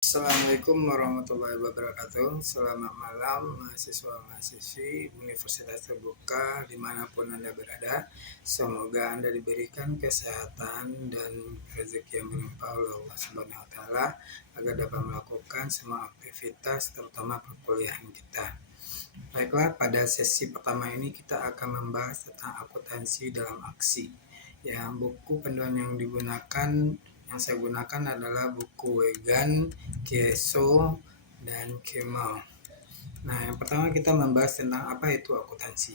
Assalamualaikum warahmatullahi wabarakatuh. Selamat malam mahasiswa-mahasiswi Universitas Terbuka dimanapun Anda berada. Semoga Anda diberikan kesehatan dan rezeki yang melimpah oleh Allah Subhanahu wa Ta'ala agar dapat melakukan semua aktivitas terutama perkuliahan kita. Baiklah, pada sesi pertama ini kita akan membahas tentang akuntansi dalam aksi. Ya, buku panduan yang saya gunakan adalah buku Wegan, Kieso, dan Kemal. Nah, yang pertama kita membahas tentang apa itu akuntansi.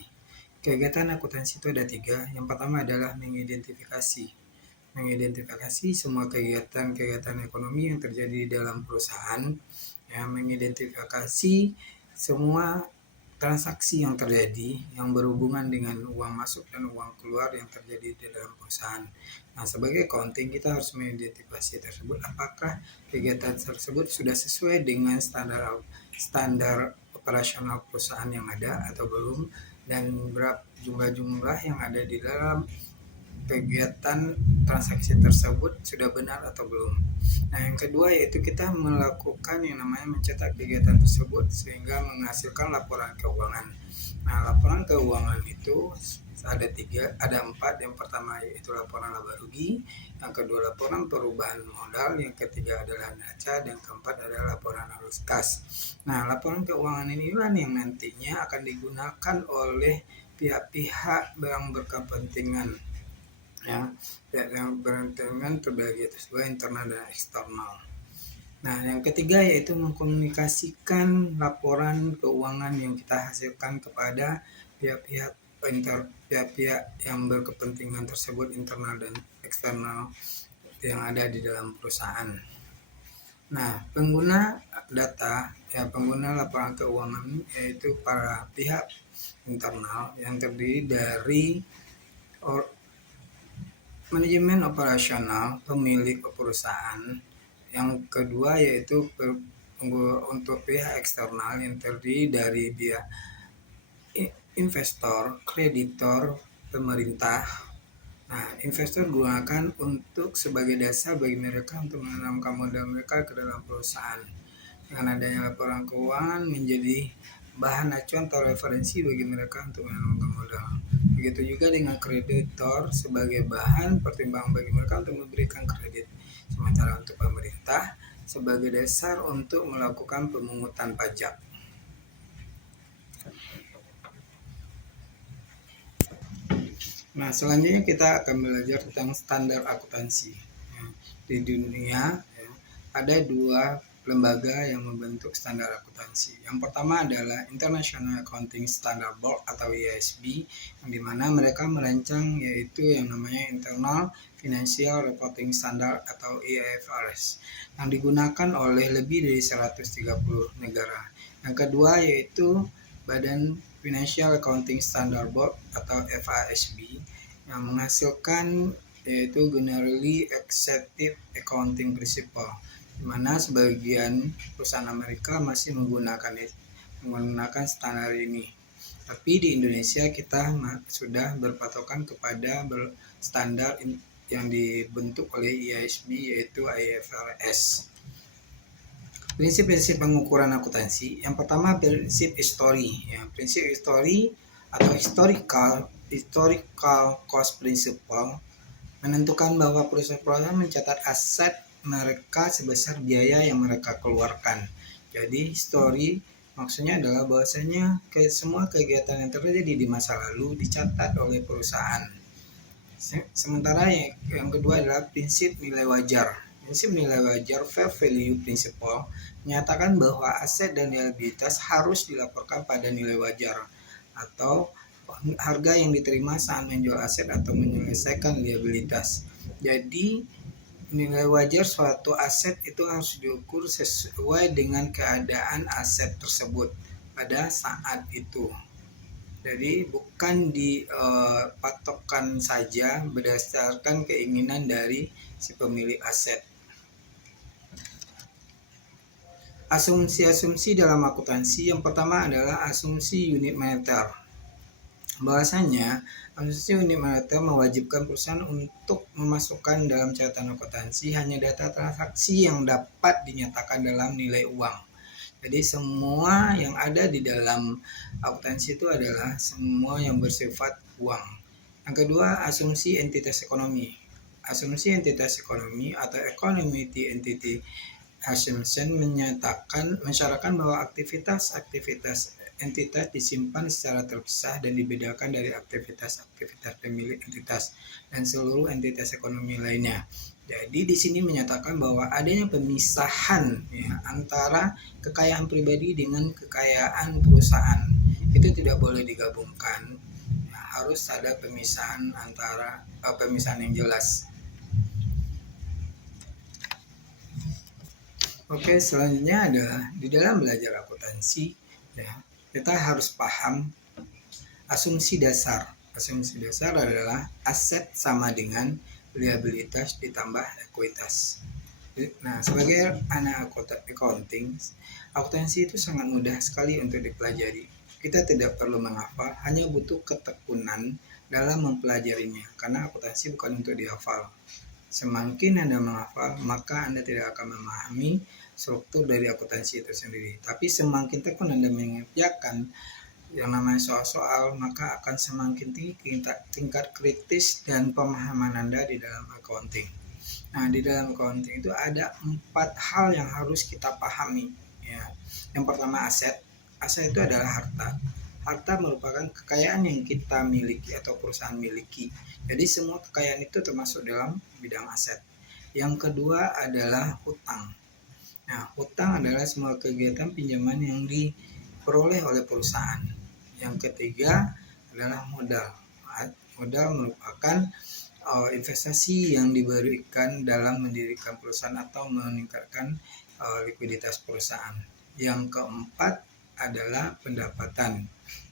Kegiatan akuntansi itu ada 3. Yang pertama adalah mengidentifikasi semua kegiatan ekonomi yang terjadi di dalam perusahaan, ya, mengidentifikasi semua transaksi yang terjadi yang berhubungan dengan uang masuk dan uang keluar yang terjadi di dalam perusahaan. Nah, sebagai accounting kita harus mengidentifikasi tersebut, apakah kegiatan tersebut sudah sesuai dengan standar operasional perusahaan yang ada atau belum, dan berapa jumlah yang ada di dalam kegiatan transaksi tersebut sudah benar atau belum. Nah, yang kedua yaitu kita melakukan yang namanya mencetak kegiatan tersebut sehingga menghasilkan laporan keuangan. Nah, laporan keuangan itu ada 4. Yang pertama yaitu laporan laba rugi, yang kedua laporan perubahan modal, yang ketiga adalah neraca, dan keempat adalah laporan arus kas. Nah, laporan keuangan inilah yang nantinya akan digunakan oleh pihak-pihak yang berkepentingan, ya, yang berkepentingan terbagi atas 2, internal dan eksternal. Nah, yang ketiga yaitu mengkomunikasikan laporan keuangan yang kita hasilkan kepada pihak-pihak yang berkepentingan tersebut, internal dan eksternal yang ada di dalam perusahaan. Nah, pengguna data, pengguna laporan keuangan yaitu para pihak internal yang terdiri dari manajemen operasional, pemilik perusahaan. Yang kedua yaitu untuk pihak eksternal yang terdiri dari pihak investor, kreditor, pemerintah. Nah, investor gunakan untuk sebagai dasar bagi mereka untuk menanamkan modal mereka ke dalam perusahaan. Dengan adanya laporan keuangan menjadi bahan acuan atau referensi bagi mereka untuk menanamkan modal. Begitu juga dengan kreditor sebagai bahan pertimbangan bagi mereka untuk memberikan kredit. Sementara untuk pemerintah sebagai dasar untuk melakukan pemungutan pajak. Nah, selanjutnya kita akan belajar tentang standar akuntansi. Di dunia ada 2 lembaga yang membentuk standar akuntansi. Yang pertama adalah International Accounting Standard Board atau IASB, yang dimana mereka merancang yaitu yang namanya Internal Financial Reporting Standard atau IFRS, yang digunakan oleh lebih dari 130 negara. Yang kedua yaitu Badan Financial Accounting Standard Board atau FASB, yang menghasilkan yaitu Generally Accepted Accounting Principle, di mana sebagian perusahaan Amerika masih menggunakan standar ini. Tapi di Indonesia kita sudah berpatokan kepada standar yang dibentuk oleh IASB yaitu IFRS. Prinsip-prinsip pengukuran akuntansi. Yang pertama prinsip history. Prinsip history atau historical cost principle menentukan bahwa perusahaan mencatat aset mereka sebesar biaya yang mereka keluarkan. Jadi history maksudnya adalah bahwasanya semua kegiatan yang terjadi di masa lalu dicatat oleh perusahaan. Sementara yang kedua adalah prinsip nilai wajar. Prinsip nilai wajar fair value principle menyatakan bahwa aset dan liabilitas harus dilaporkan pada nilai wajar atau harga yang diterima saat menjual aset atau menyelesaikan liabilitas. Jadi nilai wajar suatu aset itu harus diukur sesuai dengan keadaan aset tersebut pada saat itu. Jadi bukan dipatokkan saja berdasarkan keinginan dari si pemilik aset. Asumsi-asumsi dalam akuntansi yang pertama adalah asumsi unit moneter. Bahwasanya asuransi unit moneter mewajibkan perusahaan untuk memasukkan dalam catatan akuntansi hanya data transaksi yang dapat dinyatakan dalam nilai uang. Jadi semua yang ada di dalam akuntansi itu adalah semua yang bersifat uang. Yang kedua, asumsi entitas ekonomi. Asumsi entitas ekonomi atau economity entity assumption mensyaratkan bahwa aktivitas entitas disimpan secara terpisah dan dibedakan dari aktivitas pemilik entitas dan seluruh entitas ekonomi lainnya. Jadi di sini menyatakan bahwa adanya pemisahan ya, antara kekayaan pribadi dengan kekayaan perusahaan itu tidak boleh digabungkan. Ya, harus ada pemisahan antara pemisahan yang jelas. Oke, selanjutnya adalah di dalam belajar akuntansi ya, kita harus paham asumsi dasar. Asumsi dasar adalah aset sama dengan liabilitas ditambah ekuitas. Nah, sebagai anak accounting, akuntansi itu sangat mudah sekali untuk dipelajari. Kita tidak perlu menghafal, hanya butuh ketekunan dalam mempelajarinya, karena akuntansi bukan untuk dihafal. Semakin Anda menghafal, maka Anda tidak akan memahami struktur dari akuntansi itu sendiri. Tapi semakin tekun Anda mengerjakan yang namanya soal-soal, maka akan semakin tinggi tingkat kritis dan pemahaman Anda di dalam accounting. Nah, di dalam accounting itu ada 4 hal yang harus kita pahami. Ya. Yang pertama aset. Aset itu adalah harta. Harta merupakan kekayaan yang kita miliki atau perusahaan miliki. Jadi semua kekayaan itu termasuk dalam bidang aset. Yang kedua adalah hutang. Nah, hutang adalah semua kegiatan pinjaman yang diperoleh oleh perusahaan. Yang ketiga adalah modal. Modal merupakan investasi yang diberikan dalam mendirikan perusahaan atau meningkatkan likuiditas perusahaan. Yang keempat adalah pendapatan.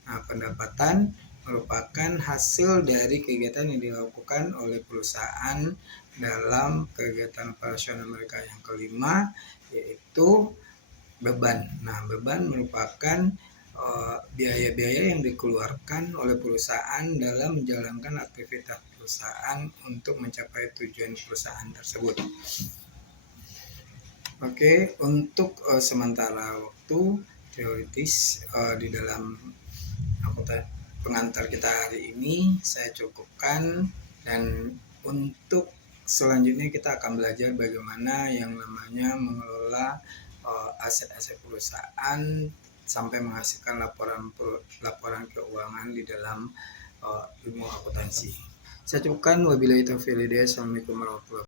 Nah, pendapatan merupakan hasil dari kegiatan yang dilakukan oleh perusahaan dalam kegiatan operasional mereka. Yang kelima yaitu beban. Nah, beban merupakan biaya-biaya yang dikeluarkan oleh perusahaan dalam menjalankan aktivitas perusahaan untuk mencapai tujuan perusahaan tersebut. Oke, untuk sementara waktu teoritis di dalam pengantar kita hari ini saya cukupkan, dan untuk selanjutnya kita akan belajar bagaimana yang namanya mengelola aset-aset perusahaan sampai menghasilkan laporan keuangan di dalam ilmu akuntansi. Saya cukupkan, wabillahi taufiq wal hidayah. Assalamualaikum warahmatullahi wabarakatuh.